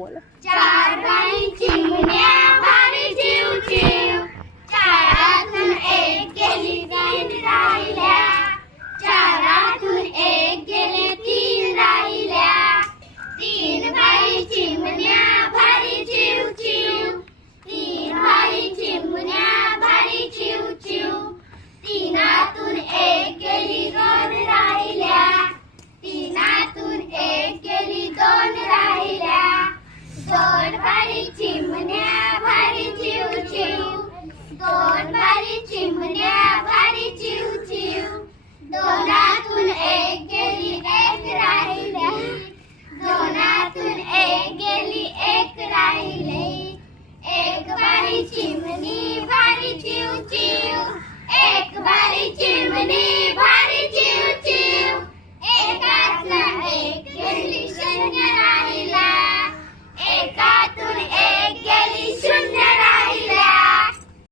बोल. चार बाई चिमण्या भारी चिव चिव, चारातून एक गेली तीन राहिल्या, चारातून एक गेले तीन राहिल्या. तीन बाई चिमण्या भारी चिव चिव, तीन बाई चिमण्या भारी चिव चिव. तीनातून एक गेली दोन राहिल्या, तीनातून एक गेली दोन राहिल्या. दोन बारी चिमण्या भारी चिव चिव, दोन बारी चिमण्या भारी चिव चिव. दोनातून एक गेली एक राहिली, दोनातून एक गेली एक राहिली. एक बारी चिमणी भारी चिव चिव, एक बारी चिमणी